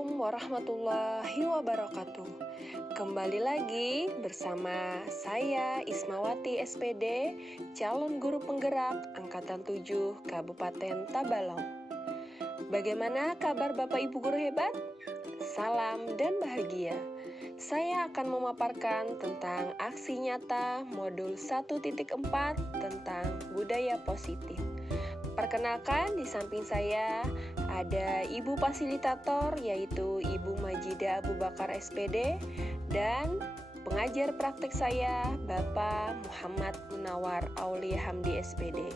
Assalamualaikum warahmatullahi wabarakatuh. Kembali lagi bersama saya Ismawati SPD, calon guru penggerak Angkatan 7 Kabupaten Tabalong. Bagaimana kabar Bapak Ibu guru hebat? Salam dan bahagia. Saya akan memaparkan tentang aksi nyata modul 1.4 tentang budaya positif. Perkenalkan, di samping saya ada Ibu Fasilitator yaitu Ibu Majida Abu Bakar SPD dan pengajar praktek saya Bapak Muhammad Munawar Aulia Hamdi SPD.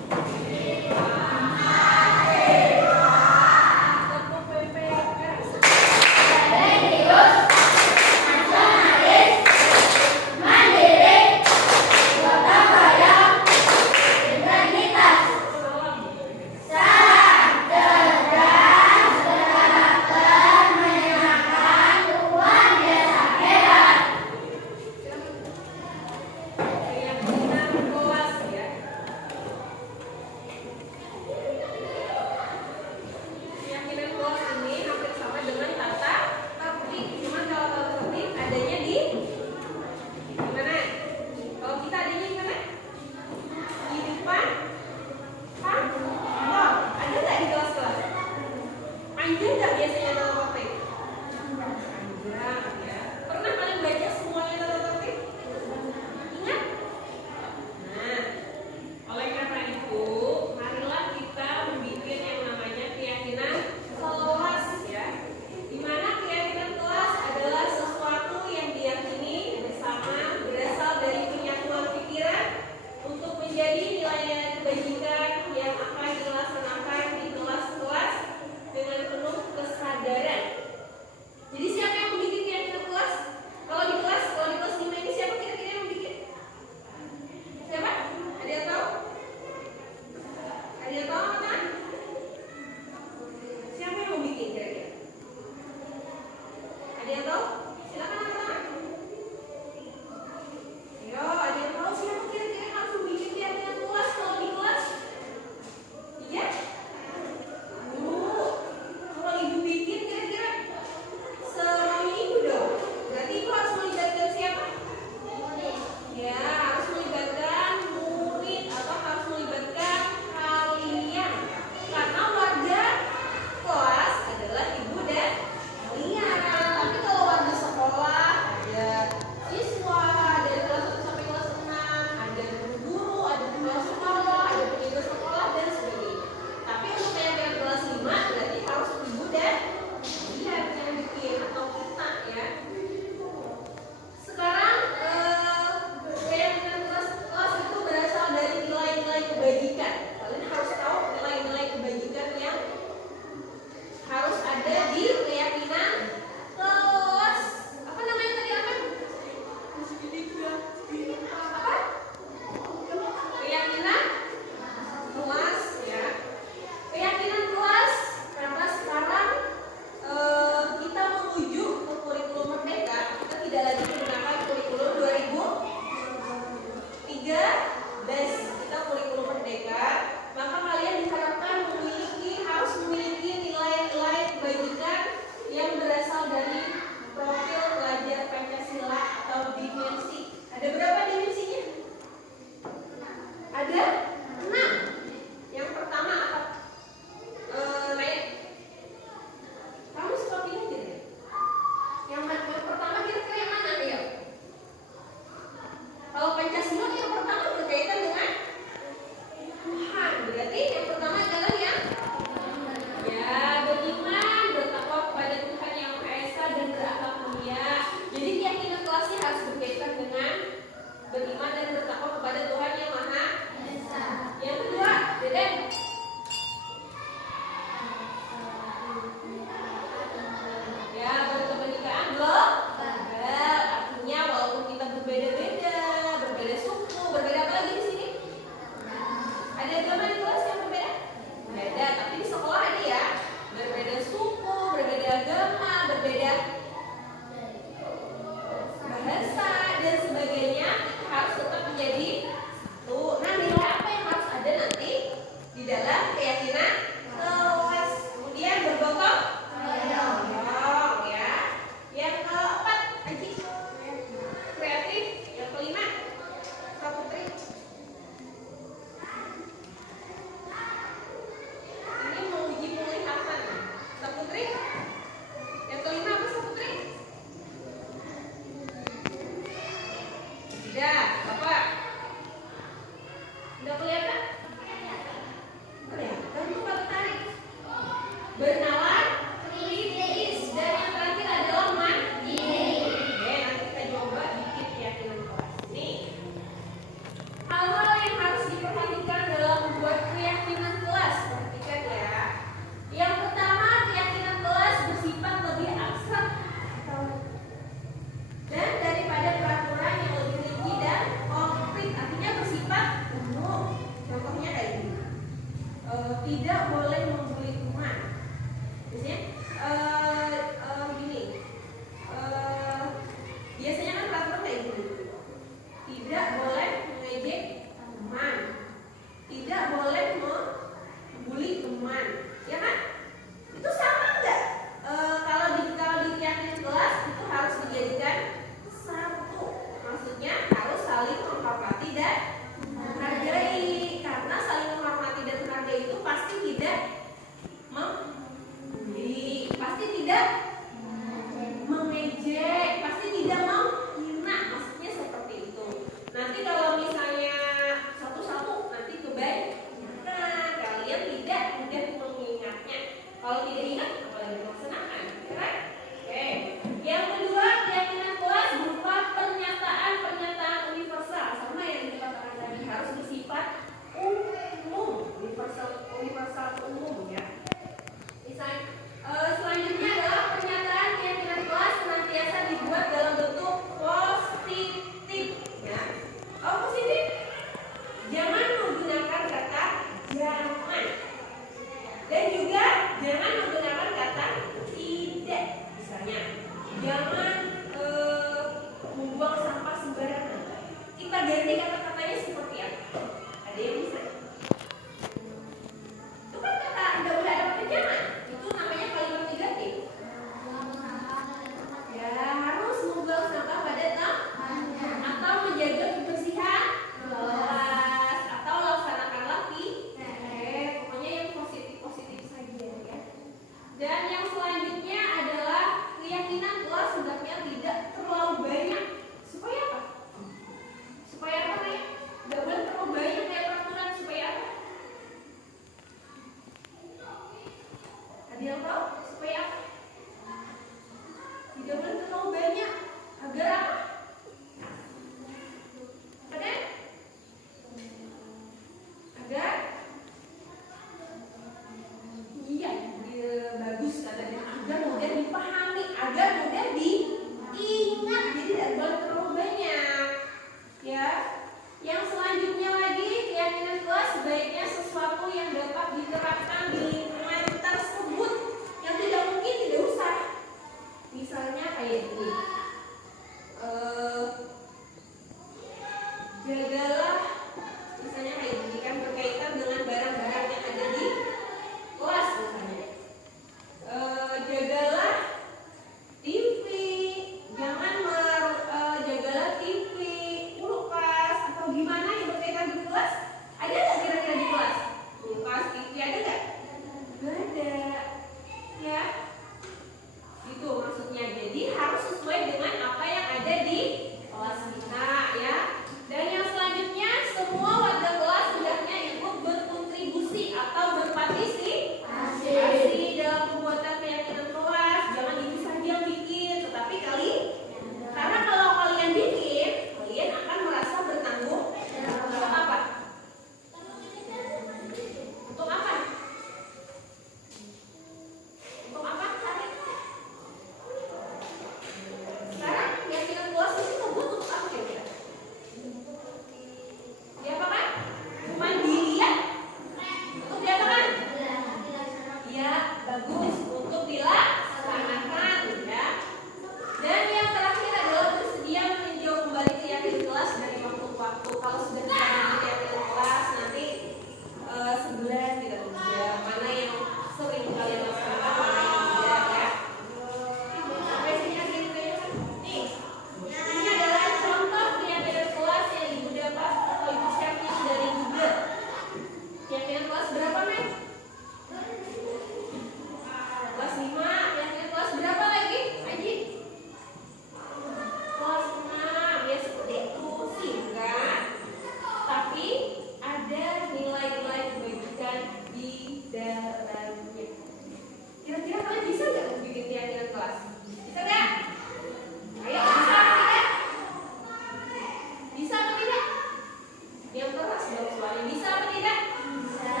soalnya. Bisa apa tidak? Bisa.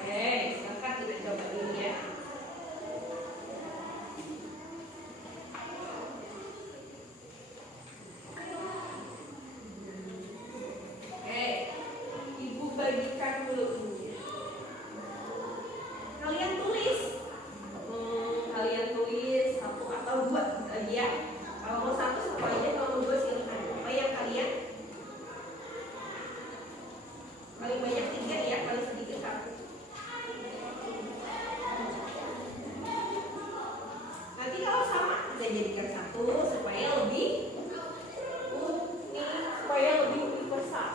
Oke, silakan kita coba ini ya. Oke, Ibu bagikan dulu ini. Kalian tulis. Kalian tulis satu atau dua ya. Kalau mau satu aja, kalau mau dua silakan. Apa yang kalian? Paling banyak 3 ya, paling sedikit 1. Nanti kalau sama kita jadikan 1 supaya lebih unik, supaya lebih universal.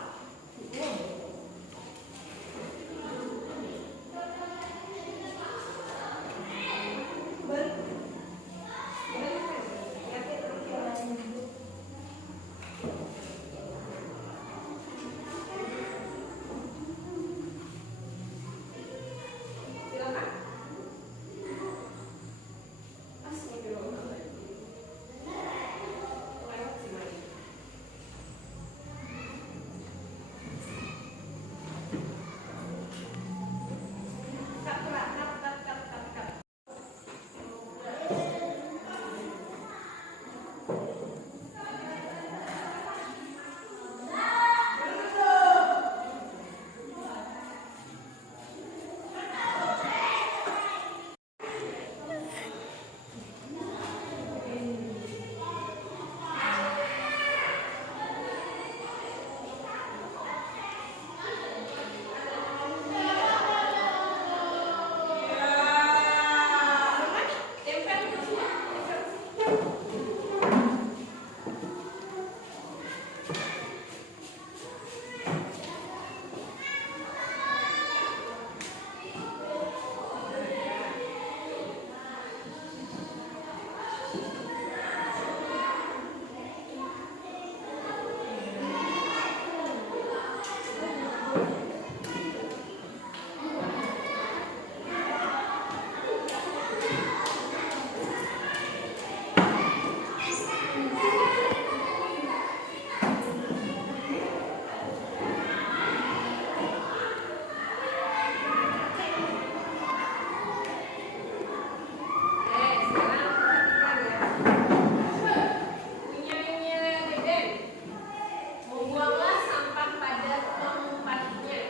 Membuanglah sampah pada tempatnya.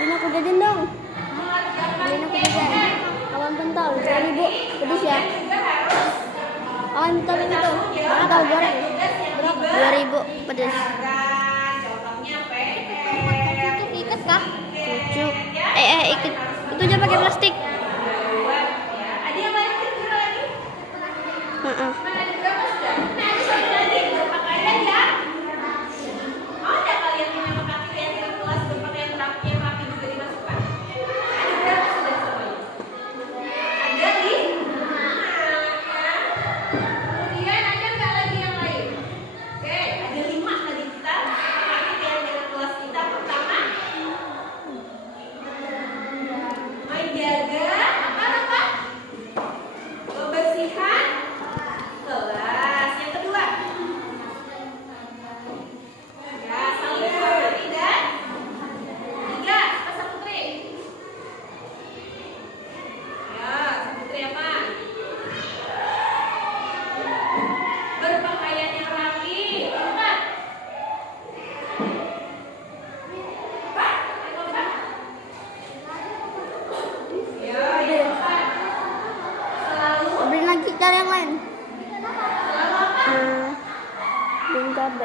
Beliin aku jajan dong. Beliin aku jajan. Awan pentol, 2.000. Pedes ya. Awan pentol ini tuh. Pentol goreng. Berapa? 2.000. Pedes. Cucuk ikat kah? Cucuk. Ikat. Itu aja pakai plastik. Cari yang lain. Dan cabe.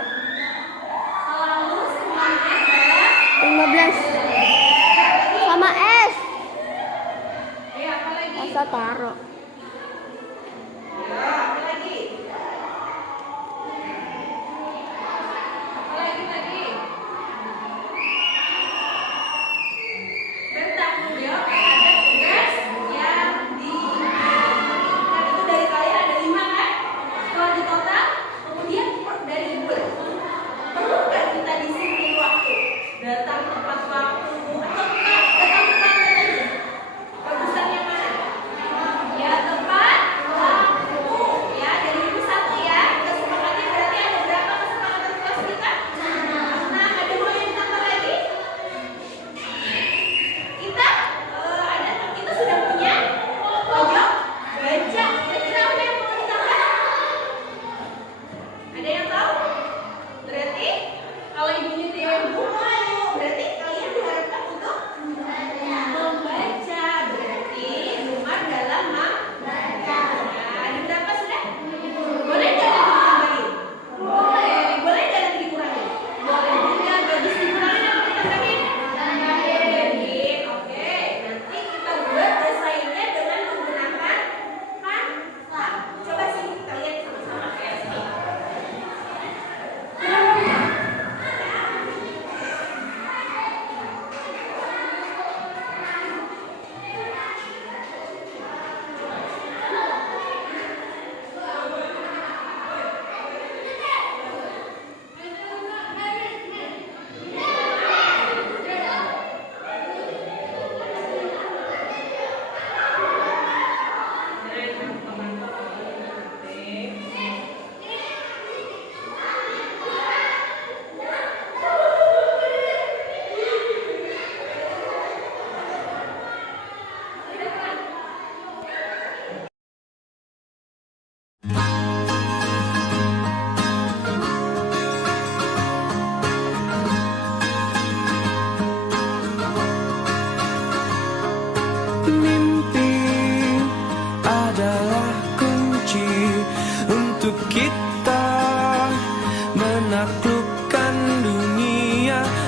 15. Sama es. Masa taruh.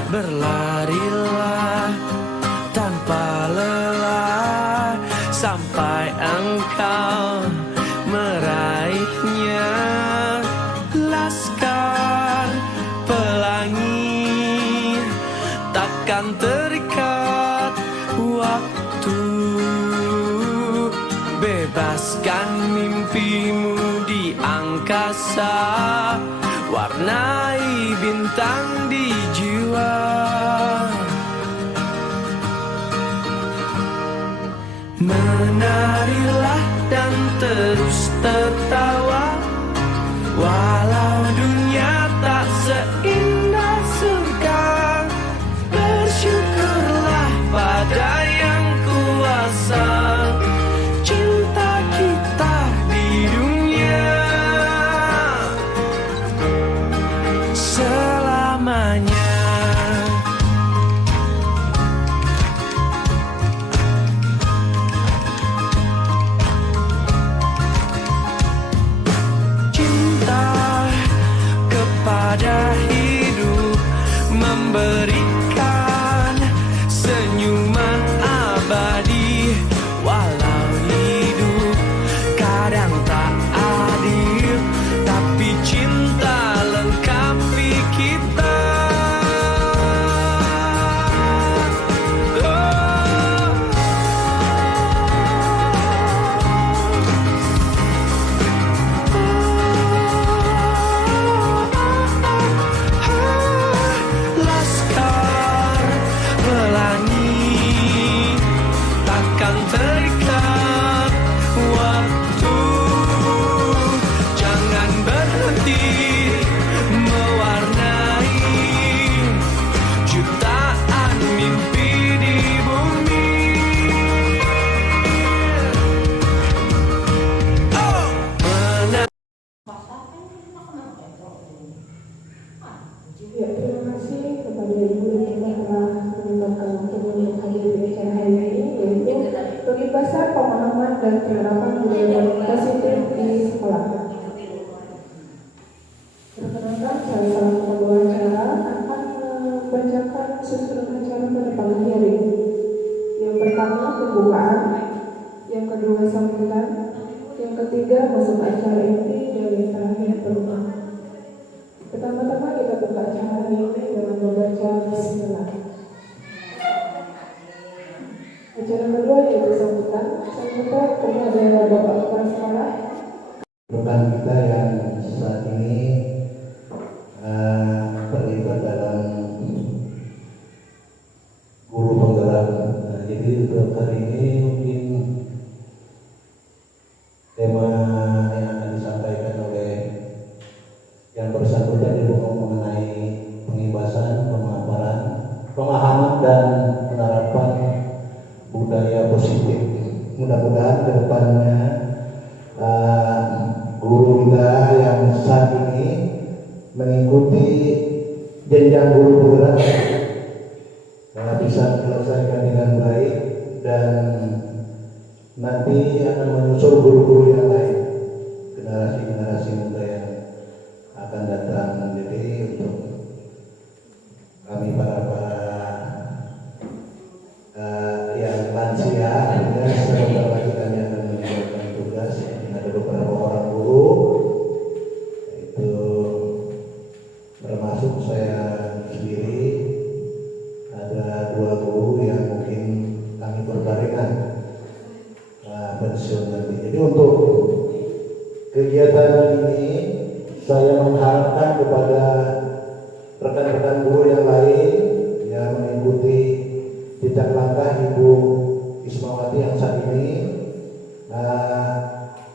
Berlarilah tanpa lelah sampai engkau meraihnya. Laskar pelangi takkan terikat waktu. Bebaskan mimpimu di angkasa, warnai bintang di jiwa. Menarilah dan terus tertawa, walau dunia tak seindah surga. Bersyukurlah pada yang kuasa, cinta kita di dunia selamanya. dan penerapan budaya positif di sekolah. Perkenalkan, saya selaku pembawa acara akan membacakan susunan acara pada pagi hari. Yang pertama pembukaan, yang kedua sambutan, yang ketiga masuk acara inti, dan yang terakhir penutup. Pertama-tama kita buka acara hari ini dengan membaca Bismillah. Acara kedua yaitu sambutan. Sambutan kepada Bapak Kepala Sekolah. Rekan kita yang saat ini terlibat dalam guru penggerak. Jadi untuk hari ini mungkin tema yang akan disampaikan oleh yang bersangkutan itu mengenai pengibasan, pemahaman dan penerapan budaya positif. Mudah-mudahan ke depannya guru kita yang saat ini mengikuti jenjang guru penggerak bisa menyelesaikan dengan baik dan nanti akan menyusul guru-guru yang lain, generasi-generasi muda yang akan datang. Jadi untuk kami para yang lansia, sebentar lagi kami akan menjalankan tugas. Ada beberapa orang guru, itu termasuk saya sendiri. Ada 2 guru yang mungkin kami berbarengan pensiun nanti. Jadi untuk kegiatan ini saya mengharapkan kepada rekan-rekan guru yang lain yang mengikuti jejak langkah Ibu Ismawati yang saat ini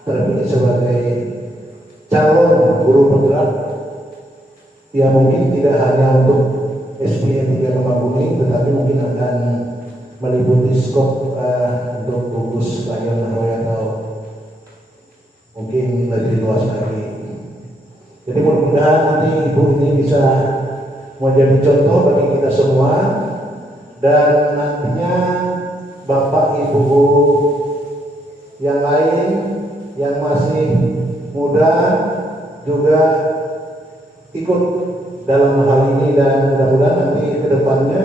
terpilih sebagai calon guru penggerak. Ya mungkin tidak hanya untuk SPM 3 Kemangkuning, tetapi mungkin akan meliputi skop untuk gugus layanan atau mungkin lebih luas lagi. Jadi mudah-mudahan nanti Ibu ini bisa menjadi contoh bagi kita semua, dan nantinya Bapak Ibu yang lain yang masih muda juga ikut dalam hal ini, dan mudah-mudahan nanti ke depannya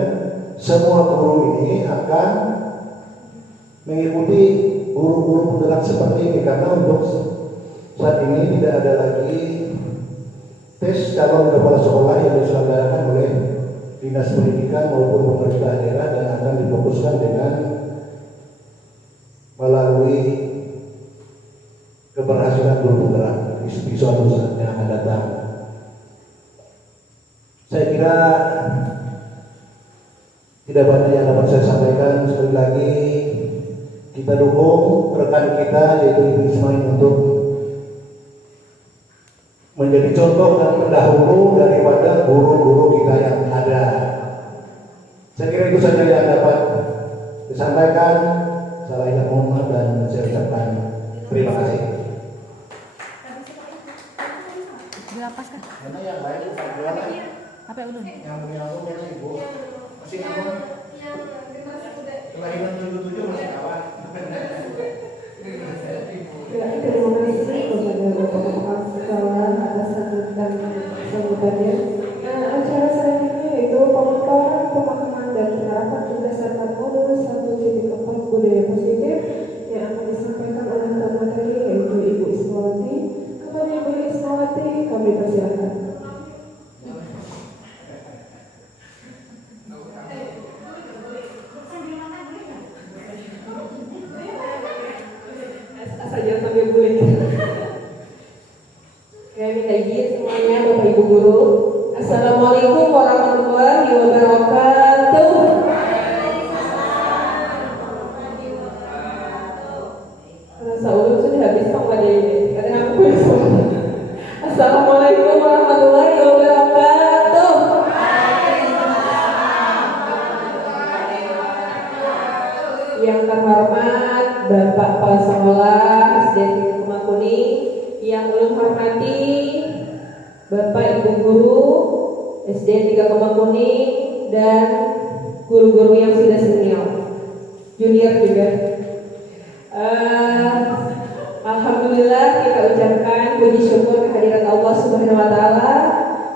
semua guru ini akan mengikuti guru-guru penggerak seperti ini, karena untuk saat ini tidak ada lagi tes calon kepala sekolah yang diselenggarakan oleh Dinas Pendidikan maupun pemerintah daerah, dan akan difokuskan dengan melalui keberhasilan guru penggerak di suatu saat yang akan datang. Saya kira tidak banyak yang dapat saya sampaikan. Sekali lagi kita dukung rekan kita yaitu Ibu Ismail untuk menjadi contoh dan pendahulu daripada guru-guru kita yang ada. Saya kira itu saja yang dapat disampaikan. Salah yang mohon maaf dan saya ucapkan terima kasih. Dilapas kan? Mana yang baik Pak jualan? Apa ulun? Yang Ibu masih ngomong. Kelahiran 77 masih kawan. Ya, terima kasih kepada Bapak Kepala Sekolah atas sambutannya. Acara selanjutnya yaitu pemaparan pemahaman dan penerapan berdasarkan modul 1.4 budaya positif yang akan disampaikan oleh pemateri yaitu Ibu Ismawati. Kepada Ibu Ismawati kami persilakan. Saja sampai boleh. Kami lagi semuanya Bapak Ibu Guru. Assalamualaikum warahmatullahi wabarakatuh. Saudara sudah habis Pak ini. Karena aku belum. Assalamualaikum warahmatullahi wabarakatuh. Yang terhormat Bapak Kepala Sekolah SD Kemangkuning, yang ulun hormati Bapak Ibu Guru SD 3 Kemangkuning dan guru-guru yang sudah senior, junior juga. puji syukur kehadirat Allah Subhanahu wa taala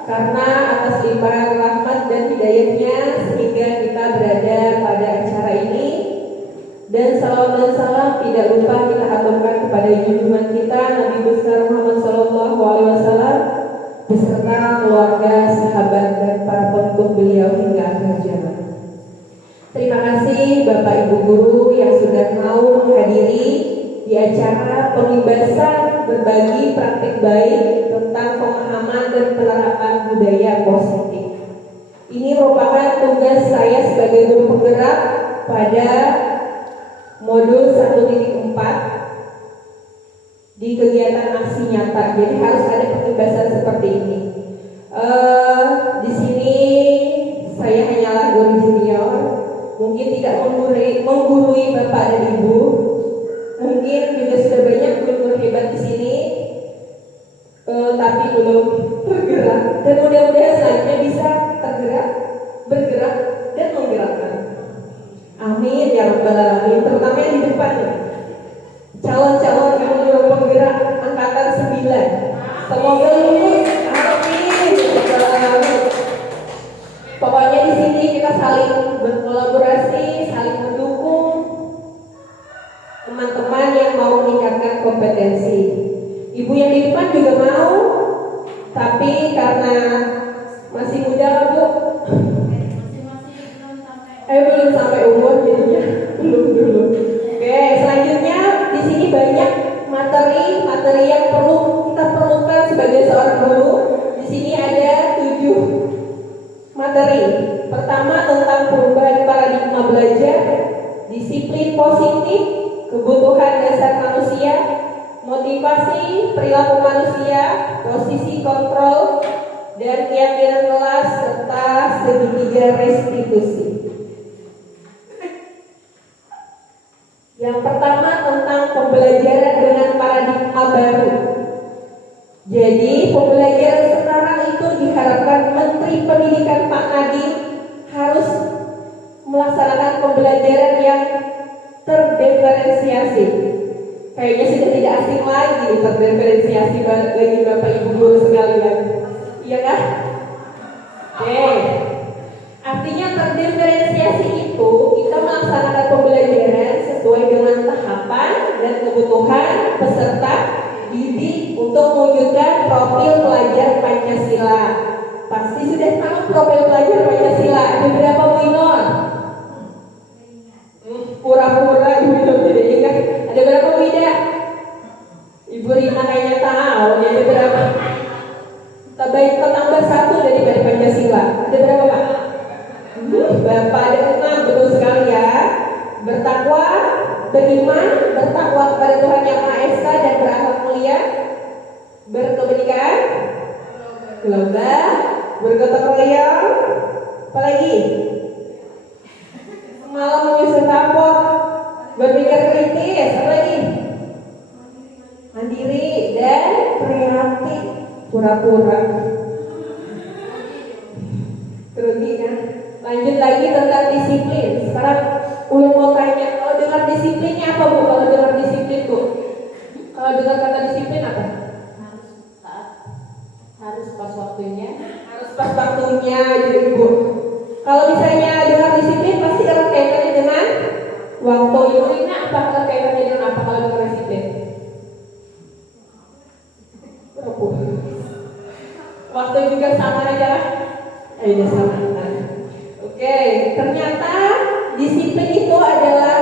karena atas limpahan rahmat dan hidayahnya sehingga kita berada pada acara ini. Dan salawat dan salam tidak lupa kita haturkan kepada junjungan kita Nabi besar Muhammad SAW beserta keluarga, sahabat dan para pengikut beliau hingga akhir zaman. Terima kasih Bapak Ibu Guru yang sudah mau menghadiri di acara pembebasan berbagi praktik baik tentang pemahaman dan penerapan budaya positif. Ini merupakan tugas saya sebagai guru penggerak pada modul 1.4 di kegiatan aksi nyata. Jadi harus ada penugasan seperti ini. Di sini saya hanyalah guru junior, mungkin tidak menggurui Bapak dan Ibu. Mungkin juga sudah banyak guru-guru hebat di sini, tapi belum bergerak. Dan mudah-mudahan selanjutnya bisa tergerak, bergerak, dan menggerakkan. Amin ya rabbal alamin. Terutama yang di depan ya. Calon-calon guru penggerak angkatan 9. Semoga lulus. Amin. Pokoknya di sini kita saling berkolaborasi, saling mendukung teman-teman yang mau meningkatkan kompetensi. Ibu yang di depan juga mau, tapi karena masih muda kan Bu? Belum sampai umur jadinya belum dulu. Oke, selanjutnya di sini banyak materi yang kita perlukan sebagai seorang guru. Di sini ada 7 materi. Pertama tentang perubahan paradigma belajar, disiplin positif, kebutuhan dasar manusia, motivasi perilaku manusia, posisi kontrol, dan keyakinan kelas serta segitiga restitusi. Yang pertama tentang pembelajaran dengan paradigma baru. Jadi pembelajaran sekarang itu diharapkan Menteri Pendidikan Pak Nadiem harus melaksanakan pembelajaran yang terdiferensiasi. Kayaknya sudah tidak asing lagi terdiferensiasi bagi Bapak Ibu guru sekalian. Iya kan? Oke. Artinya terdiferensiasi itu kita melaksanakan pembelajaran sesuai dengan tahapan dan kebutuhan peserta didik untuk mewujudkan profil pelajar Pancasila. Pasti sudah tahu profil pelajar Pancasila. Ada berapa Bu Inor? Pura-pura Ibu Inor tidak ingat. Ada berapa Bu Ida? Ibu Rina kayaknya tahu. Ada berapa? Kita tambah 1 daripada Pancasila. Ada berapa Pak? Bapak ada 6, betul sekali ya. Bertakwa, beriman, bertakwa kepada Tuhan Yang Maha Esa dan berakhlak mulia, berkebajikan, global, bergotong royong, apalagi semalam menyusun rapor, berpikir kritis, apalagi mandiri dan kreatif, pura-pura. Terus kan? Lanjut lagi tentang disiplin. Sekarang Ulun mau tanya, kalau dengar disiplinnya apa Bu? Kalau dengar disiplin Bu? Kalau dengar kata disiplin apa? Harus pas waktunya. Harus pas waktunya jadi Bu. Kalau misalnya dengar disiplin pasti erat kaitannya dengan waktu. Ibu Rina apa erat kaitannya dengan apa kalau dengar disiplin? Waktu juga sama aja lah. Ayo sama. Oke, ternyata disiplin itu adalah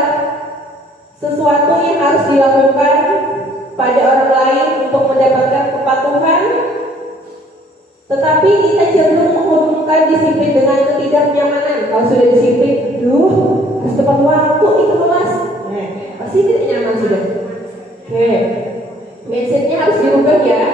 sesuatu yang harus dilakukan pada orang lain untuk mendapatkan kepatuhan. Tetapi kita cenderung menghubungkan disiplin dengan ketidaknyamanan. Kalau sudah disiplin, harus tepat waktu itu kelas. Pasti tidak nyaman sudah. Oke, mindsetnya harus dirubah ya.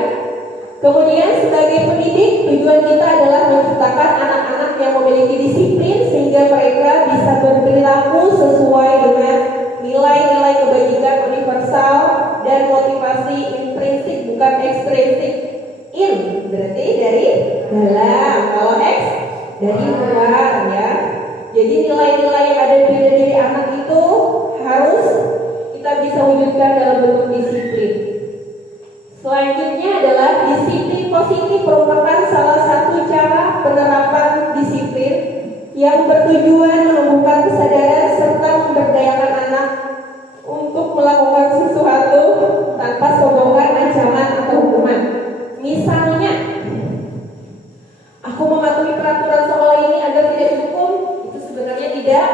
Kemudian sebagai pendidik, tujuan kita adalah menciptakan anak-anak yang memiliki disiplin sehingga mereka bisa berperilaku sesuai dengan nilai-nilai kebajikan universal dan motivasi intrinsik bukan ekstrinsik. In berarti dari dalam, kalau X dari luar ya. Jadi nilai-nilai yang ada di diri anak itu harus kita bisa wujudkan dalam bentuk disiplin. Selanjutnya adalah disiplin positif merupakan salah satu cara penerapan disiplin yang bertujuan menumbuhkan kesadaran serta memberdayakan anak untuk melakukan sesuatu tanpa sokongan, ancaman, atau hukuman. Misalnya, aku mematuhi peraturan sekolah ini agar tidak dihukum, itu sebenarnya tidak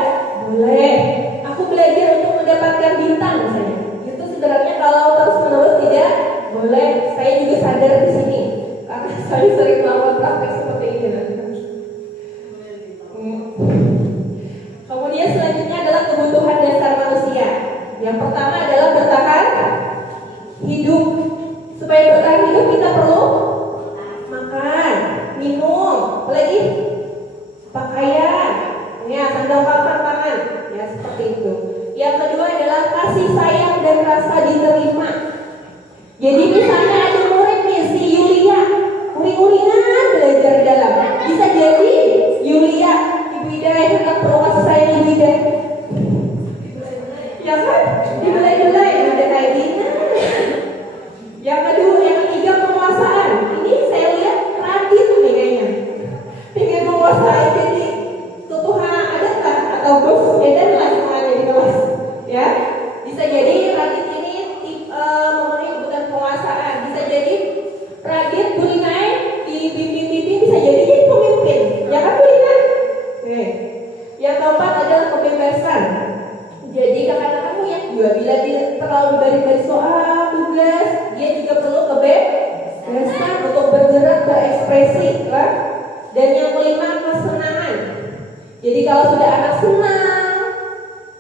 boleh. Aku belajar untuk mendapatkan bintang misalnya, itu sebenarnya kalau terus-menerus tidak boleh. Saya juga sadar di sini karena saya sering melakukan praktek seperti ini. Kemudian selanjutnya adalah kebutuhan dasar manusia. Yang pertama adalah bertahan hidup. Supaya bertahan hidup kita perlu makan, minum, apalagi pakaian, ya, sandal papan tangan, ya seperti itu. Yang kedua adalah kasih sayang dan rasa diterima. Jadi misalnya ada murid nih si Yulia, uring-uringan belajar dalam, bisa jadi Yulia, Ibu Ida hendak perlu kasih sayang Ibu Ida, ya kan? Dibelai-belai ada kayak gini. Yang kedua, yang ketiga penguasaan. Ini saya lihat Radit nih kayaknya, pengen menguasai jadi Tuhan ada tak atau bos dan lah semuanya di kelas, ya. Bisa jadi Radit ini memenuhi kebutuhan penguasaan. Bisa jadi Radit Burinai di bimbing-bimbing bisa jadi pemimpin, ya kan Burinai? Oke. Yang keempat adalah kebebasan. Jadi kakak-kakakmu ya, bila dia terlalu baris-baris soal tugas, dia juga perlu kebebasan untuk bergerak, berekspresi, kan? Dan yang kelima kesenangan. Jadi kalau sudah anak senang,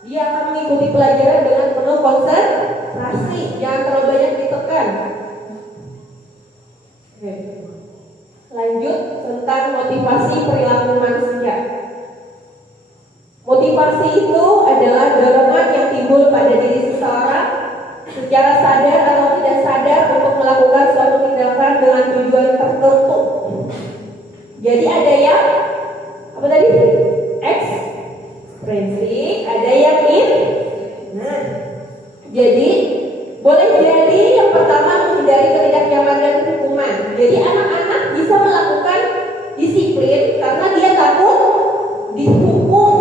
dia akan mengikuti pelajaran dengan penuh konsentrasi, jangan terlalu banyak ditekan. Oke. Lanjut tentang motivasi perilaku manusia. Motivasi itu adalah dorongan yang timbul pada diri seseorang secara sadar atau tidak sadar untuk melakukan suatu tindakan dengan tujuan tertentu. Jadi ada yang apa tadi? Ekstrinsik, ada yang Nah, jadi boleh jadi yang pertama menghindari ketidaknyamanan hukuman. Jadi anak-anak bisa melakukan disiplin karena dia takut dihukum.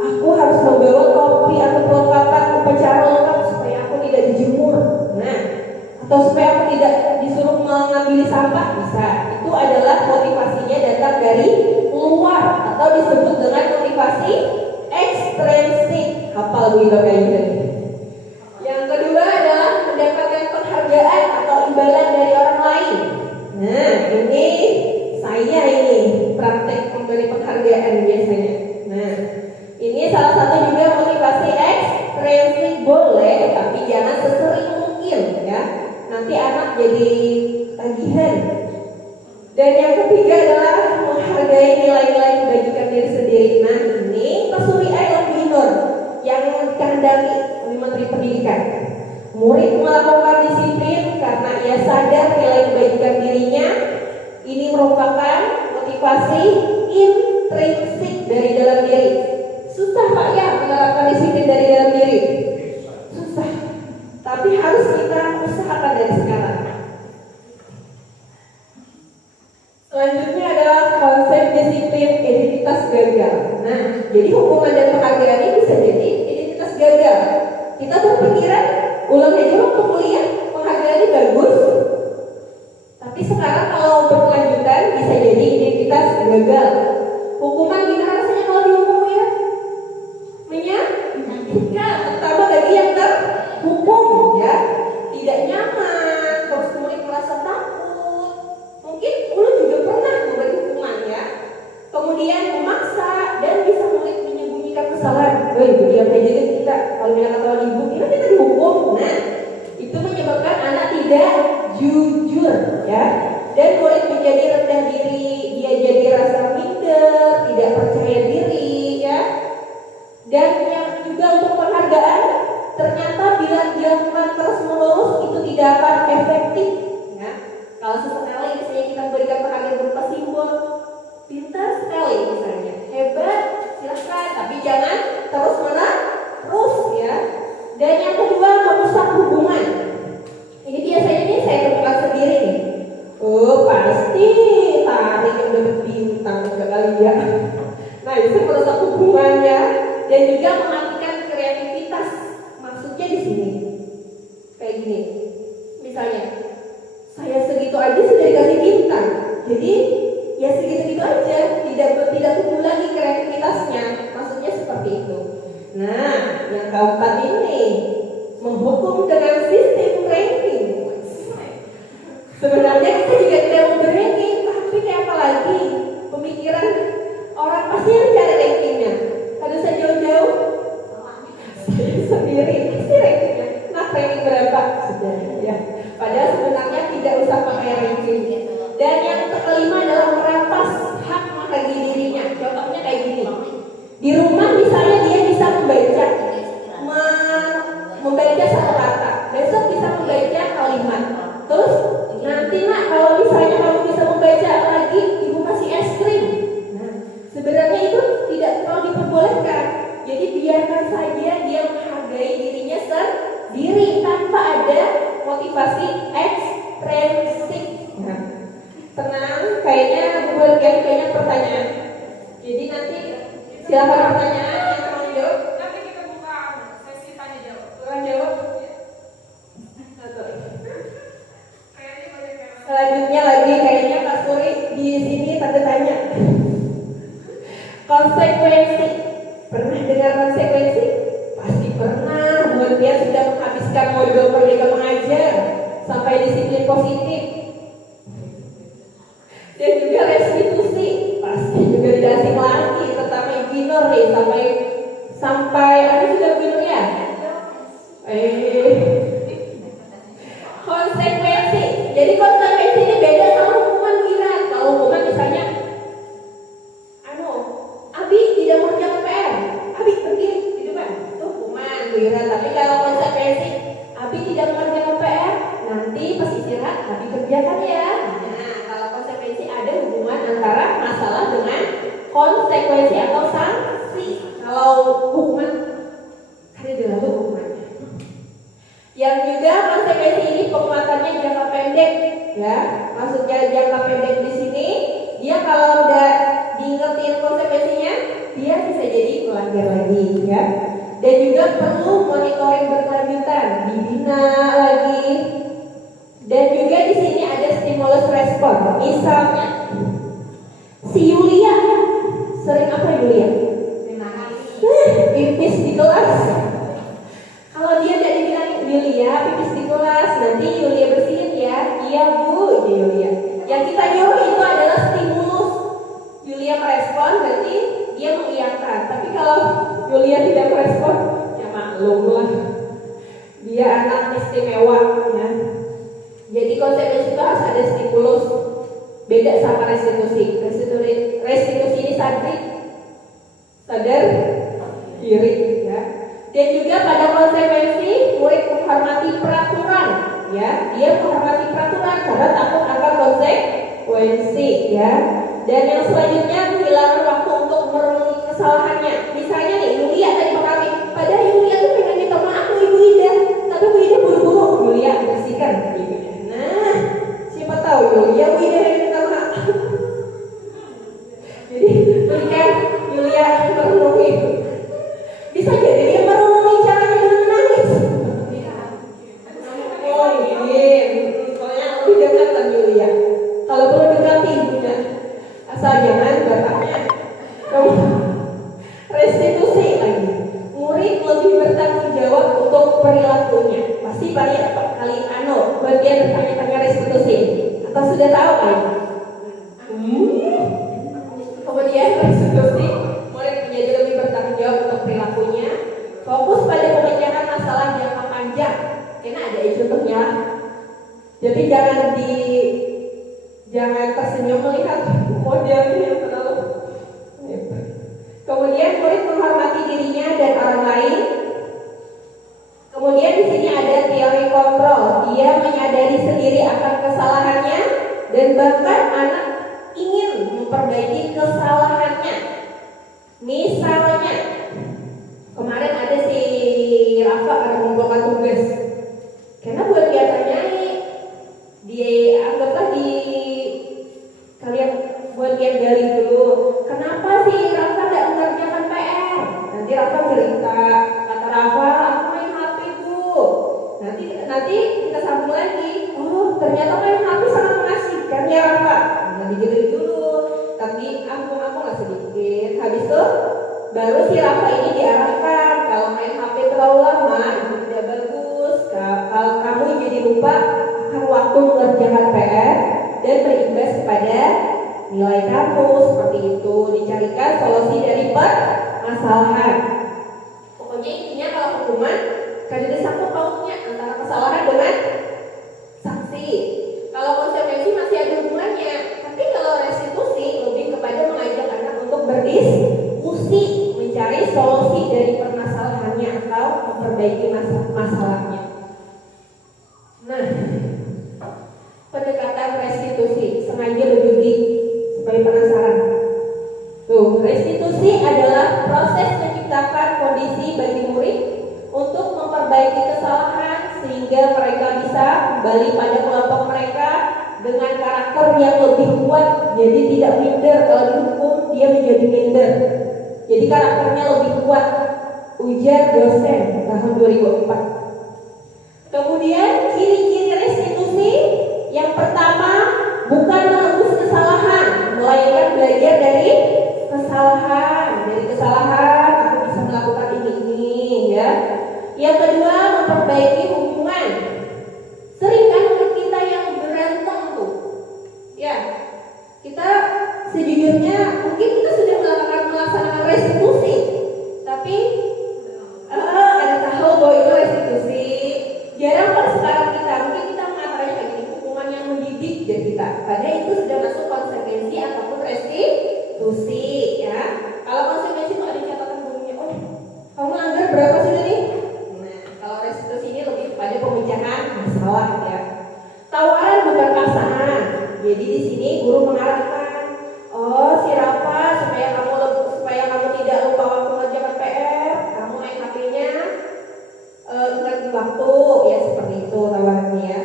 Aku harus membawa topi atau perlengkapan upacara lengkap supaya aku tidak dijemur. Nah, atau supaya aku tidak disuruh mengambil sampah, bisa. Itu adalah motivasinya datang dari luar atau disebut dengan motivasi ekstrinsik. Hafal begitu kayaknya. Yang kedua adalah mendapatkan penghargaan atau imbalan dari orang lain. Nah, ini saya ini praktek memberi penghargaan biasanya. Nah, ini salah satu juga motivasi ekstrinsik, boleh, tapi jangan sesering mungkin ya. Nanti anak jadi tagihan. Dan yang ketiga adalah menghargai nilai-nilai kebajikan diri sendiri. Nah, ini Pak Suri Ainur yang dikehendaki oleh Menteri Pendidikan. Murid melakukan disiplin karena ia sadar nilai kebajikan dirinya. Ini merupakan motivasi intrinsik dari dalam diri. Susah Pak ya menerapkan disiplin dari dalam diri. Susah. Tapi harus kita usahakan dari sekarang. Selanjutnya adalah konsep disiplin identitas gagal. Nah, jadi hukuman dan penghargaan ini bisa jadi identitas gagal. Kita berpikiran ulang aja waktu kuliah, penghargaan ini bagus. Tapi sekarang kalau berkelanjutan bisa jadi identitas gagal. Hukuman gimana rasanya kalau dihukum ya? Menyakitkan, terutama bagi yang terhukum ya. Tidak nyaman, terus murid merasa takut. Mungkin ulu juga pernah memberi hukuman ya. Kemudian memaksa dan bisa murid menyembunyikan kesalahan. Diam aja deh kita. Kalau yang kata ibu kita dihukum. Nah, itu menyebabkan anak tidak jujur ya. Dan murid menjadi rendah diri, dia jadi rasa minder, tidak percaya diri ya. Dan yang juga untuk penghargaan, ternyata bila dilakukan terus-menerus itu tidak akan efektif ya. Kalau sesekali misalnya kita memberikan penghargaan berupa simbol, pintar sekali misalnya, hebat, silahkan, tapi jangan terus-menerus ya. Dan yang kedua, merusak hubungan. Ini biasanya nih saya Jadi ya segitu-gitu aja, tidak tumbuh lagi kreativitasnya. Maksudnya seperti itu. Nah, yang keempat ini menghukum dengan sistem ranking. Sebenarnya kita juga tidak mau berranking, tapi kayak apa lagi? Pemikiran orang pasti yang cari rankingnya. Kalau saya jauh-jauh sendiri pasti rankingnya. Nah, ranking berapa? Sudah ya. Padahal sebenarnya tidak usah pakai ranking. Dan yang kelima adalah merampas hak bagi dirinya. Contohnya kayak gini. Di rumah misalnya dia bisa membaca satu kata, besok bisa membaca kalimat. Terus nanti nak kalau misalnya kamu bisa membaca lagi, ibu kasih es krim. Nah, sebenarnya itu tidak terlalu diperbolehkan. Jadi biarkan saja dia menghargai dirinya sendiri tanpa ada motivasi ekstrinsik. Nah, tenang, kayaknya buat kayaknya pertanyaan. Jadi nanti silakan pertanyaan yang mau jawab. Nanti kita buka sesi tanya jawab. Kurang jawab. Selanjutnya lagi kayaknya Pak Suri di sini tanda tanya. Konsekuensi. Pernah dengar konsekuensi? Pasti pernah. Buat dia sudah menghabiskan modul Merdeka Mengajar sampai disiplin positif. Dan juga restitusi. Pasti juga tidak asing lagi, terutama Iginor nih sampai ada sudah minum ya. Konsekuensi. Jadi konsekuensi ini beda sama hukuman wiran. Kalau hukuman misalnya, Abi tidak mengerjakan PR, Abi pergi di depan, itu hukuman wiran. Tapi kalau konsekuensi, Abi tidak mengerjakan PR, nanti pas istirahat Abi kerjakan ya. Nah, kalau konsekuensi ada hubungan antara masalah dengan konsekuensi atau sanksi. Kalau hukuman, kan ada lalu hukumannya. Yang juga konsekuensi ini penguatannya jangka pendek, ya. Maksudnya jangka pendek di sini, dia kalau udah diingetin konsekuensinya, dia bisa jadi melanggar lagi, ya. Dan juga perlu monitoring berkelanjutan, dibina lagi. Dan juga di sini ada stimulus respon. Misalnya, si Yulia sering apa Yulia? Pipis di kelas. Kalau dia tidak dibilang Yulia pipis di kelas, nanti Yulia bersihin ya. Iya bu, Yulia. Yang kita nyuruh itu adalah stimulus. Yulia merespon, berarti dia mengiyakan. Tapi kalau Yulia tidak merespon, ya maklum lah. Dia anak istimewa, ya. Jadi konsekuensi itu harus ada stimulus. Beda sama restitusi. Restitusi ini sadar diri, ya. Dan juga pada konsekuensi murid menghormati peraturan, ya. Dia menghormati peraturan karena takut akan konsekuensi, ya. Dan yang selanjutnya kehilangan waktu untuk merenungi kesalahannya. Misalnya nih Yulia tadi mengalami, padahal Yulia tuh pengen minta maaf ke Ibu Ida, tapi Ibu Ida buru-buru Yulia bersihkan Ibu Ida. Nah, siapa tahu Yulia Ibu Ida yang minta maaf. Jadi berikan Yulia merenungi. Bisa jadi dia merenungi caranya dengan menangis. Oh iya, soalnya lebih dekat kan Yulia. Kalau perlu dekati ibunya, asal jangan bapaknya. Restitusi lagi. Murid lebih bertanggung jawab untuk perilakunya. Pasti banyak kali bagian bertanya-tanya restitusi. Atau sudah tahu kan? Kemudian restitusi, murid menjadi lebih bertanggung jawab untuk perilakunya. Fokus pada pemecahan masalah jangka panjang. Karena ada contohnya. Jadi jangan tersenyum melihat modelnya yang terlalu hebat. Kemudian murid menghormati dirinya dan orang lain. Kemudian di sini ada teori kontrol. Dia menyadari sendiri akan kesalahannya dan bahkan anak ingin memperbaiki kesalahannya. Misalnya kemarin ada si Rafa ada mengumpulkan tugas. Karena buat dia tanyai, dianggaplah kalian buat dia gali dulu. Kenapa sih Rafa tidak mengerjakan PR? Nanti Rafa cerita, kata Rafa, aku main HP bu. Nanti kita sambung lagi. Oh ternyata main HP sangat mengasihkan ya Rafa. Nanti digiling dulu, tapi ampung-ampung sedikit. Habis itu baru si Rafa ini diarahkan, kalau main HP terlalu lama itu tidak bagus. Kalau kamu jadi lupa akan waktu mengerjakan PR dan berimbas kepada nilai kamu, seperti itu. Dicarikan solusi dari permasalahan. Pokoknya intinya kalau hukuman kan ada sangkut pautnya antara kesalahan dengan sanksi. Kalau konsekuensi masih ada hubungannya, tapi kalau restitusi lebih kepada mengajak anak untuk berdiskusi, mencari solusi dari permasalahannya atau memperbaiki masalahnya. Nah, pendekatan restitusi sengaja lebih deep supaya penasaran. Tuh, restitusi adalah proses menciptakan kondisi bagi murid untuk memperbaiki kesalahan sehingga mereka bisa kembali pada kelompok mereka dengan karakter yang lebih kuat. Jadi tidak minder, kalau dihukum dia menjadi minder. Jadi karakternya lebih kuat. Ujar dosen tahun 2004. Kemudian ciri-ciri restitusi yang pertama, bukan menebus kesalahan, melainkan belajar dari kesalahan. Dari kesalahan aku bisa melakukan ini ya. Yang kedua, memperbaiki hubungan. Sering kan kita yang berantem tuh, ya. Kita sejujurnya mungkin kita sudah melaksanakan restitusi, tapi ada tahu bahwa itu restitusi. Jarang kan sekarang mungkin kita mengatakannya kayak gini, hukuman yang mendidik dan kita. Padahal itu sudah masuk konsekuensi ataupun restitusi, ya. Kalau konsekuensi itu ada catatan bunyinya, oh kamu melanggar berapa sudah nih? Nah, kalau restitusi ini lebih kepada pemecahan masalah, ya. Tawaran bukan paksaan. Jadi di sini guru mengarahkan, oh si Rafa supaya kamu tidak lupa waktu mengerjakan PR, kamu main HP-nya ingat di waktu, ya seperti itu tawarannya, ya.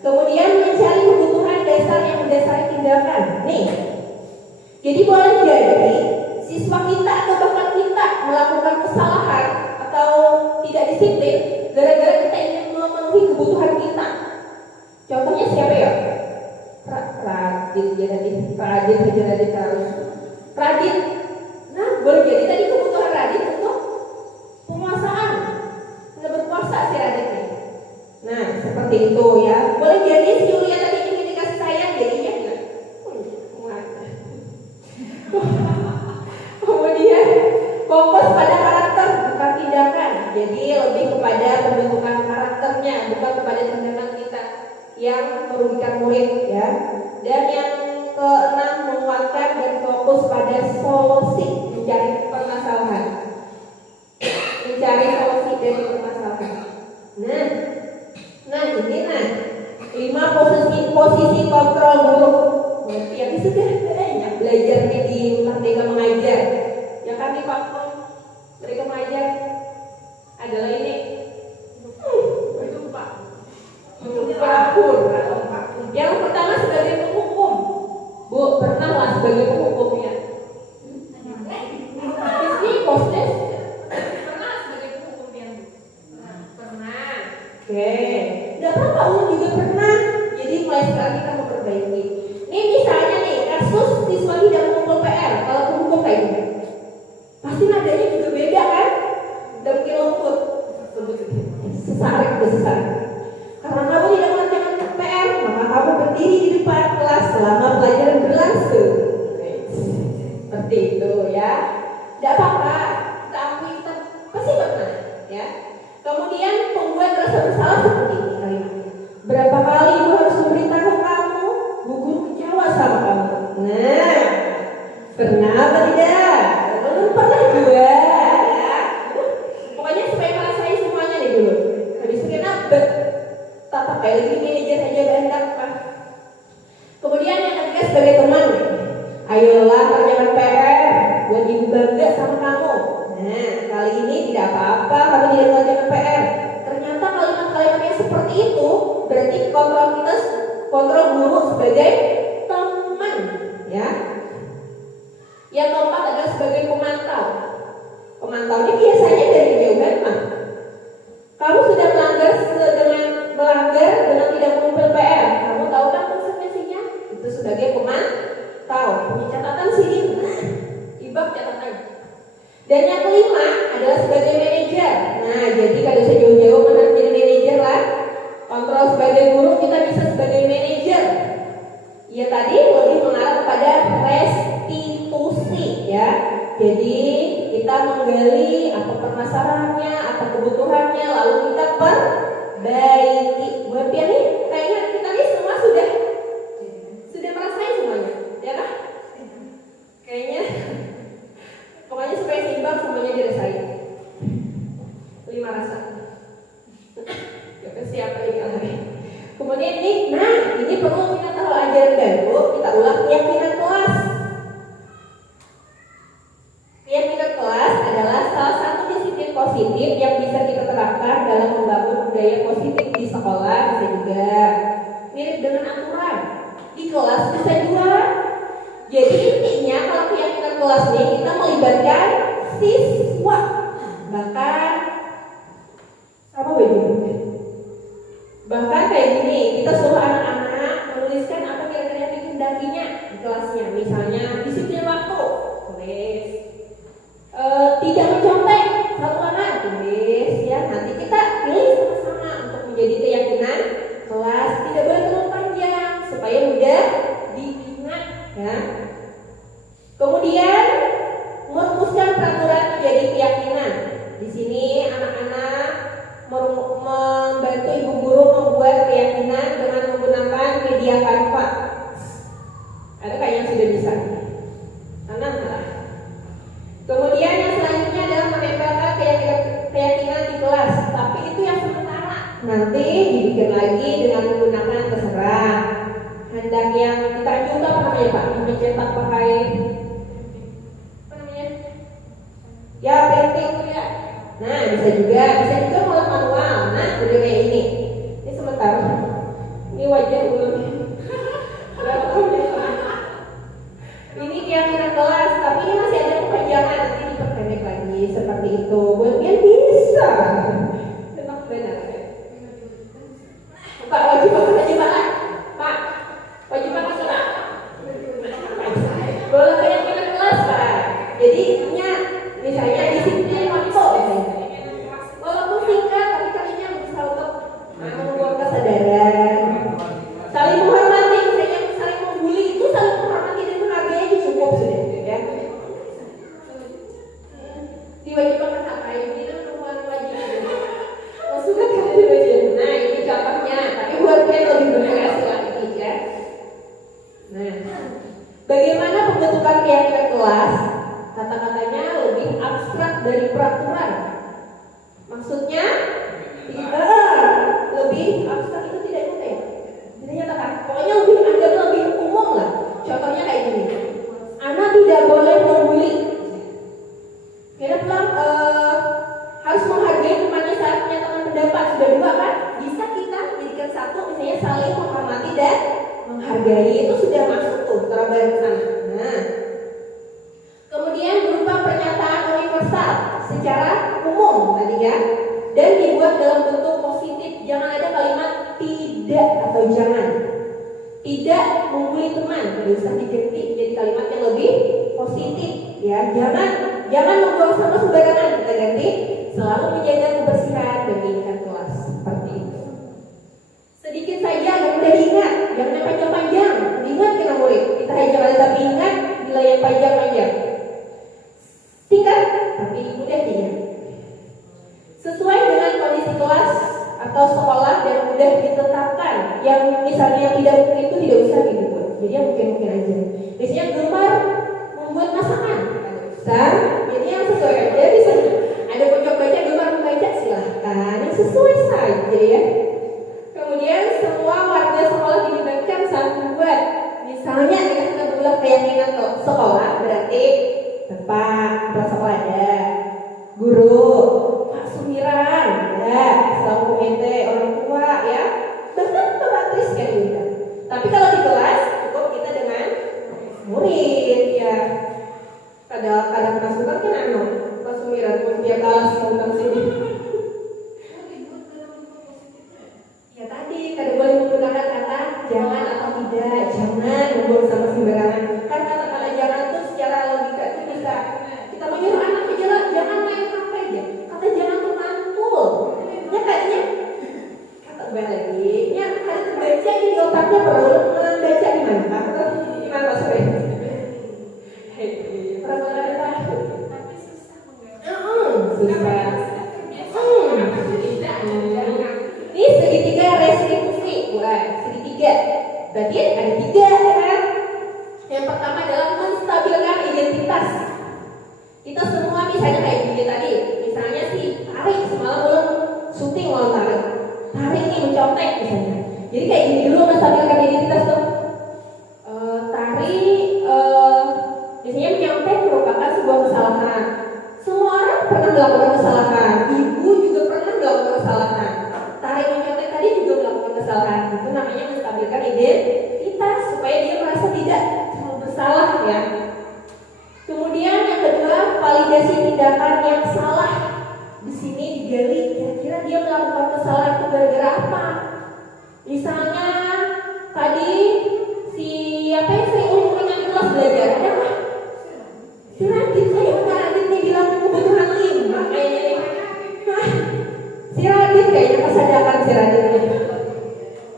Kemudian mencari kebutuhan dasar yang mendasari tindakan. Nih, jadi boleh jadi siswa kita atau bahkan kita melakukan kesalahan atau tidak disiplin gara-gara kita ingin memenuhi kebutuhan kita. Contohnya siapa ya? Radit. Nah, boleh jadi tadi kebutuhan Radit untuk penguasaan, sudah berkuasa si Radit nih. Nah, seperti itu ya. Boleh jadi si Yulia tadi ingin dikasih sayang, jadinya enggak. Kemudian fokus pada karakter bukan tindakan. Jadi lebih kepada pembentukan karakternya, bukan kepada tindakan kita yang merugikan murid, ya. Dan yang keenam, menguatkan dan fokus pada solusi, mencari permasalahan. Mencari solusi dari permasalahan. Nah ini 5 posisi kontrol guru. Yang sudah banyak belajarnya di Merdeka Mengajar. Ya kan di platform Merdeka Mengajar adalah ini. Yang pertama sebagai penghukum. Bu, pernah lah sebagai penghukum ya? Ini postes pernah sebagai penghukum ya, Bu? Pernah. Oke. Tidak apa-apa, Ulu juga pernah. Jadi mulai sekarang kita memperbaiki. Ini misalnya nih, kasus siswa tidak mengumpul PR. Kalau penghukum kayak gini, pasti nadanya juga beda kan? Tidak mungkin lembut. Sesarik. Karena kamu tidak mengerjakan PR, maka kamu berdiri di depan kelas selama pelajaran berlangsung. Seperti itu ya. Tidak apa-apa, kita akui, kita pasti pernah ya. Kemudian pembuat rasa bersalah seperti ini kalimatnya. Berapa kali ibu harus memberitahu kamu, bu guru kecewa sama kamu. Nah, pernah apa tidak? Belum pernah juga ya. Pokoknya supaya merasain semuanya nih dulu. Habis itu kita tatap kayak lagi manajer aja banyak kan. Kemudian yang ketiga sebagai teman, ayolah kerjakan PR, buat ibu bangga sama kamu. Nah, kali ini tidak apa-apa kamu tidak mengerjakan PR. Ternyata kalimat-kalimatnya seperti itu berarti kontrol guru sebagai teman, ya. Yang keempat adalah sebagai pemantau. Pemantaunya biasanya dari jauhan mah. Kamu sudah melanggar dengan tidak mengumpul PR. Kamu tahu kan konsekuensinya? Itu sebagai masak. Siapa lagi? Kemudian ini perlu kita tahu ajaran baru, kita ulang keyakinan kelas. Keyakinan kelas adalah salah satu disiplin positif yang bisa kita terapkan dalam membangun budaya positif di sekolah, bisa juga mirip dengan aturan di kelas bisa juga. Jadi intinya kalau keyakinan kelas ini kita melibatkan siswa, bahkan apa begini? Bahkan kayak gini, kita suruh anak-anak menuliskan apa kira-kira yang dikehendakinya di kelasnya. Misalnya disiplin waktu, tulis. Tidak mencontek satu anak, tulis ya. Nanti kita pilih sama-sama untuk menjadi keyakinan kelas. Tidak boleh terlalu panjang supaya mudah diingat ya. Kemudian merumuskan peraturan menjadi keyakinan. Di sini anak-anak membantu ibu guru membuat keyakinan dengan menggunakan media Canva. Ada kayak yang sudah bisa? Anak. Kemudian yang selanjutnya adalah menempelkan keyakinan di kelas, tapi itu yang sementara. Nanti dibikin lagi dengan menggunakan terserah. Hendak yang kita juga apa namanya Pak? Mencetak pakai apa namanya? Ya printing ya. Nah bisa juga malah manual. Nah udah kayak ini. Ini sementara. Ini wajah ulun. Ini keyakinan kelas, tapi ini masih ada kepanjangan, nanti diperpendek lagi seperti itu. Buatnya bisa. Memang benar. Pak wajib Pak. Wajib surat. Boleh keyakinan kelas Pak. Jadi intinya misalnya disiplin waktu. Walaupun singkat, tapi kalinya bisa untuk membuat kesadaran. Saling menghormati, misalnya saling membuli itu saling menghormati dan menghargai itu cukup sudah ya. Diwajibkan apa? Ini perempuan wajib. Suka kali wajib. Nah ini contohnya, tapi buat yang lebih berkreasi lagi ya. Nah, bagaimana pembentukan keyakinan kelas? Kata-katanya lebih abstrak dari peraturan. Maksudnya lebih abstrak itu tidak nyata ya? Tidak nyata kan? Pokoknya lebih umum lah. Contohnya kayak gini. Anak tidak boleh membuli. Kita bilang harus menghargai temannya saat menyatakan pendapat. Sudah dua kan? Bisa kita jadikan satu, misalnya saling menghormati dan menghargai. Itu sudah masuk tuh terabang sana. Nah, kemudian berupa pernyataan universal secara umum tadi ya, dan dibuat dalam bentuk positif. Jangan ada kalimat tidak atau jangan. Tidak membuli teman, bisa diganti jadi kalimat yang lebih positif ya. Jangan membuang sampah sembarangan, kita ganti selalu menjaga kebersihan dan keinikan kelas seperti itu. Sedikit saja agar mudah diingat, jangan yang panjang-panjang. Diingat kita murid, kita hanya kali tapi ingat bila yang panjang-panjang. Singkat tapi mudah diingat. Sesuai dengan kondisi kelas atau sekolah dan mudah ditetapkan. Yang misalnya yang tidak mungkin itu tidak usah dibuat. Jadi yang mungkin aja. Biasanya gemar membuat masakan. Bisa. Jadi yang sesuai aja bisa. Ada pojok baca gemar membaca silahkan. Yang sesuai saja ya. Kemudian semua warga sekolah dilibatkan saat membuat. Misalnya kita berulang keyakinan sekolah berarti bapak kepala sekolah ada, guru, Pak Sumiran ada, selalu komite orang tua ya, bahkan pematris kan juga. Tapi kalau di kelas cukup kita dengan murid ya. Kadang pasukan kan Pak Sumiran dia kalah tentang sini. Ya tadi kadang boleh menggunakan kata jangan atau tidak, jangan membuang sampah sembarangan. Kan kata-kata jangan itu secara logika itu bisa kita menyuruh anak berjalan, jangan main HP aja. Kata jangan termantul. Ya kayaknya kata lagi. Ya harus terbaca di otaknya perlu membaca di mana? Kata di mana Mas Roy? Perasaan ada tapi susah susah. Ini segitiga restitusi, segitiga. Berarti ada tiga kan? Yang pertama adalah menstabilkan identitas. Kita semua misalnya kayak gini tadi, misalnya si Ari semalam belum nyontek misalnya. Jadi kayak gini dulu menstabilkan identitas tuh. Tari biasanya menyontek merupakan sebuah kesalahan. Semua orang pernah melakukan kesalahan. Ibu juga pernah melakukan kesalahan. Tari menyontek tadi juga melakukan kesalahan. Itu namanya menstabilkan identitas supaya dia merasa tidak terlalu bersalah ya. Kemudian yang kedua, validasi tindakan yang salah. Di sini digali kira-kira dia melakukan kesalahan itu gara-gara apa? Misalnya tadi siapa yang sering ulang-ulangan di kelas belajar? Ada nggak? Si Radit, saya Kak Radit nih bilang kebutuhan 5 kayaknya nih. Hah? Si Radit kayaknya kesadaran si Radit nih.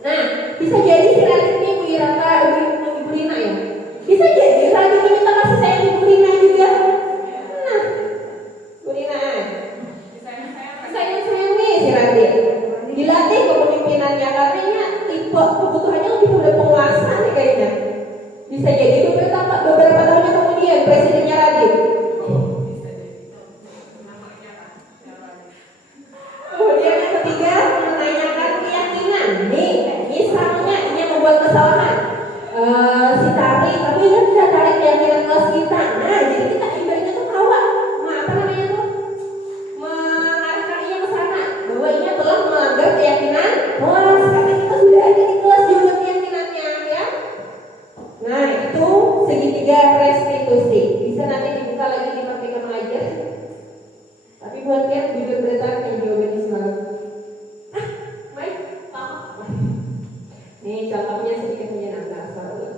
Nah, bisa jadi si Radit nih Bu Iraka, Ibu Lina ya. Bisa jadi Radit ini minta kasih sayang Ibu Lina juga. Nah, Bu Lina, sayang nih si Radit. Dilatih kepemimpinannya karena tipe kebutuhannya lebih pada penguasa nih kayaknya. Bisa jadi beberapa tahun kemudian presidennya Radit. Kemudian yang ketiga, menanyakan keyakinan. Nih, misalnya ini yang membuat kesalahan. Si Tari, tapi ingat tidak Tari keyakinan kelas kita. Nah, jadi kita ibaratnya tuh tawa. Apa namanya tuh? Mengarahkannya ke sana. Bahwa ini telah melanggar keyakinan kelas. Karena kita sudah ada di kelas juga keyakinannya ya. Nah, itu segitiga restitusi. Bisa nanti dibuka lagi di Merdeka Mengajar. Tapi buat yang jujur beritahu jawabannya selalu. Baik, lama. Nih contohnya sedikit menyenangkan selalu.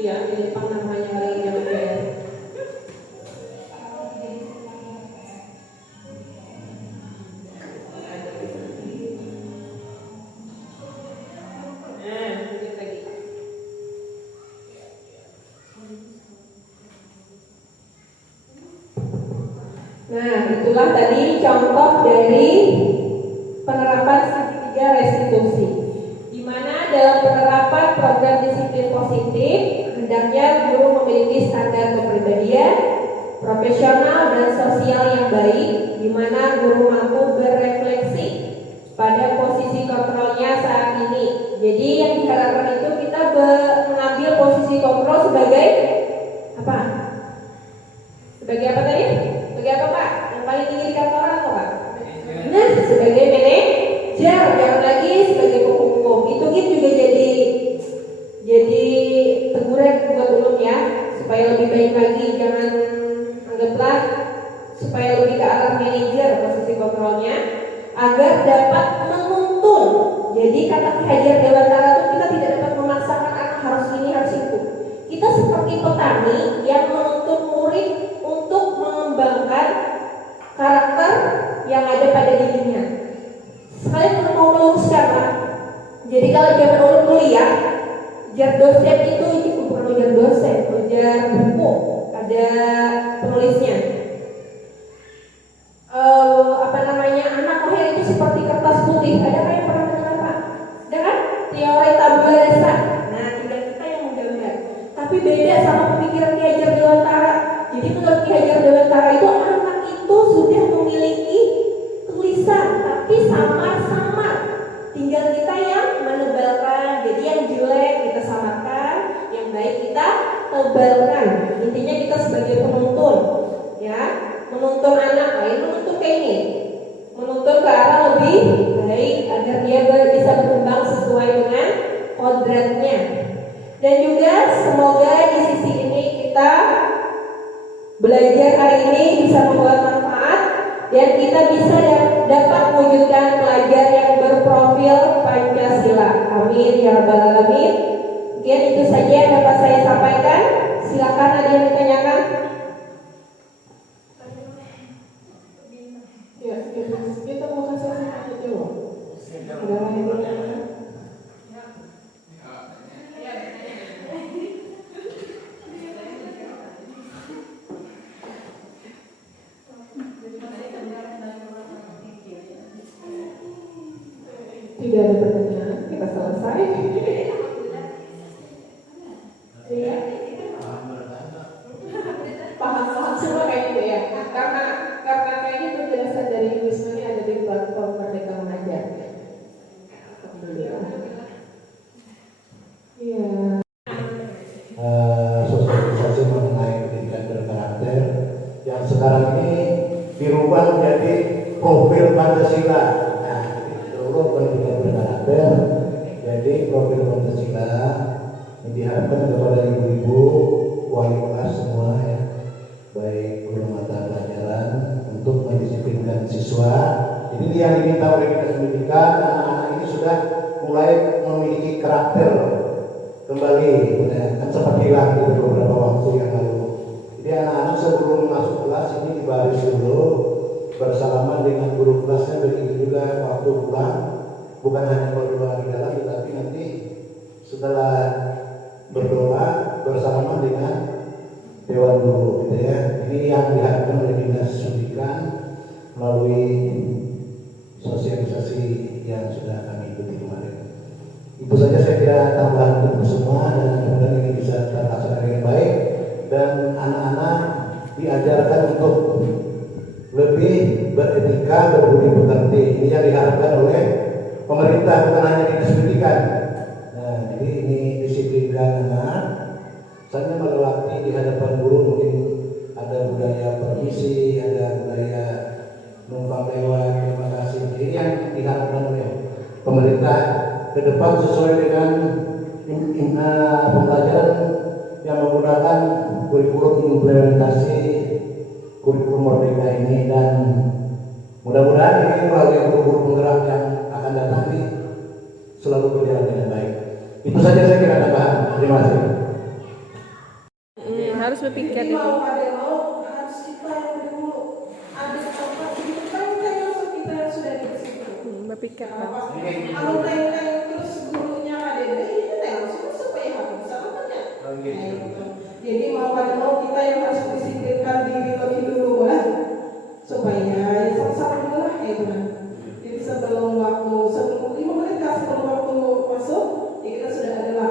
Iya, di Jepang namanya kali ya. Nah, itulah tadi contoh dari penerapan segitiga restitusi. Di mana dalam penerapan program disiplin positif, hendaknya guru memiliki standar kepribadian, profesional dan sosial yang baik, di mana guru mampu berefleksi pada posisi kontrolnya saat ini. Jadi yang diharapkan itu kita mengambil posisi kontrol sebagai apa? Sebagai apa tadi? Sebagai apa Pak? Yang paling tinggi di kantoran apa Pak? Nah, sebagai manajer, jangan lagi sebagai penghukum. Itu kita juga jadi teguran buat ulum ya, supaya lebih baik lagi. Jangan anggaplah supaya lebih ke arah manajer posisi kontrolnya, agar dapat menuntun. Jadi kata Ki Hajar Dewantara itu kita tidak dapat memaksakan anak harus ini harus itu. Kita seperti petani yang menuntut murid untuk mengembangkan karakter yang ada pada dirinya. Sekalian mau meluruskan lah. Jadi kalau zaman ulun kuliah, ujar dosen itu bukan ujar dosen, ujar buku, ada penulisnya. Anak lahir itu seperti kertas putih. Ada yang pernah dengar Pak? Ada kan? Teori tabula rasa. Nah, tinggal kita yang menggambar. Tapi beda sama pemikiran Ki Hajar Dewantara. Jadi menurut Ki Hajar Dewantara itu anak itu sudah memiliki tulisan, tapi samar-samar. Tinggal kita yang menebalkan. Jadi yang jelek kita samarkan, yang baik kita tebalkan. Intinya kita sebagai penuntun, ya, menuntun anak lain, menuntun kayak ini, menuntun ke arah lebih baik agar dia bisa berkembang sesuai dengan kodratnya. Dan juga semoga di sisi ini kita belajar hari ini bisa membuat manfaat dan kita bisa dapat mewujudkan pelajar yang berprofil Pancasila. Amin ya rabbal alamin. Mungkin itu saja yang dapat saya sampaikan. Silakan ada yang ditanyakan. Ya, kita mau kasih tanya jawab. Ada yang bertanya? Tidak ada pertanyaan, kita selesai. Iya. Paham semua kayak gitu ya. Karena kayaknya penjelasan dari Ibu Isma ini ada di platform Merdeka Mengajar. Alhamdulillah. Iya. Sosialisasi mengenai pendidikan berkarakter yang sekarang ini dirubah menjadi profil Pancasila. Nah, dulu pendidikan berkarakter jadi profil Pancasila yang diharapkan kepada ibu-ibu wali kelas semua ya, baik guru mata pelajaran untuk mendisiplinkan siswa. Jadi yang diminta oleh dinas pendidikan, anak-anak ini sudah mulai memiliki karakter kembali, ya, kan sempat hilang gitu beberapa waktu yang lalu. Jadi anak-anak sebelum masuk kelas ini dibaris dulu, bersalaman dengan guru kelasnya, begitu juga waktu pulang, bukan hanya berdoa di dalam, tetapi nanti setelah berdoa bersalaman dengan dewan guru, gitu ya. Ini yang diharapkan oleh dinas pendidikan melalui sosialisasi yang sudah kami ikuti kemarin. Itu saja saya kira tambahan untuk semua, dan mudah-mudahan ini bisa terlaksana dengan baik dan anak-anak diajarkan untuk lebih beretika, berbudi pekerti. Ini yang diharapkan oleh pemerintah, bukan hanya dinas pendidikan. Nah, jadi ini disiplinkan anak. Saya melewati di hadapan guru mungkin ada budaya permisi, ada budaya numpang lewat, terima kasih. Ini yang diharapkan oleh pemerintah ke depan sesuai dengan pembelajaran yang menggunakan kurikulum implementasi kurikulum Merdeka ini, dan mudah-mudahan ini melalui guru-guru penggerak yang akan datang ini selalu berjalan dengan baik. Itu saja saya kira tambahan. Terima kasih. Harus berpikir Jadi itu. mau ada mau harus kita yang dulu ada tempat di depan kita langsung kita sudah di situ. Berpikir Pak. Kalau tanya terus gurunya ada ini langsung supaya habis sama ya. Jadi mau ada mau kita yang harus disiplinkan diri lebih dulu lah supaya ya sama-sama dulu lah ya itu kan. Jadi sebelum 5 menit sebelum waktu masuk ya kita sudah ada lah